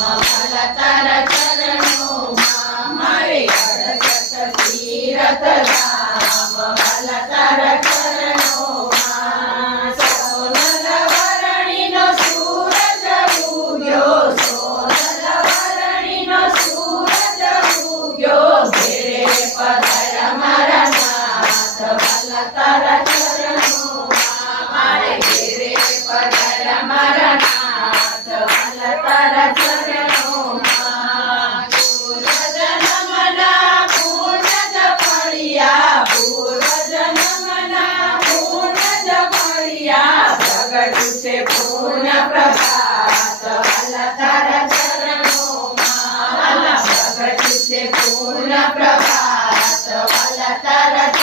ભલા તારા ચરણોમાં મારે 68 તીરથ ધામ ભલા તારા ચરણોમાં સોનલ વરણીનો સૂરજ ઉગ્યો સોનલ વરણીનો સૂરજ ઉગ્યો ઘેરે પધાર્યા મારા નાથ ભલા તારા ચરણોમાં મારે ઘેરે પધાર્યા મારા નાથ ભલા તારા ચરણોમાં પૂર્વજન્મના પૂર્ણ જ ફળિયા પૂર્વજન્મના પૂર્ણ જ ફળિયા પ્રગટ્યું છે પૂર્ણ પ્રભાત ભલા તારા ચરણોમાં પ્રગટ્યું છે પૂર્ણ પ્રભાત ભલા તારા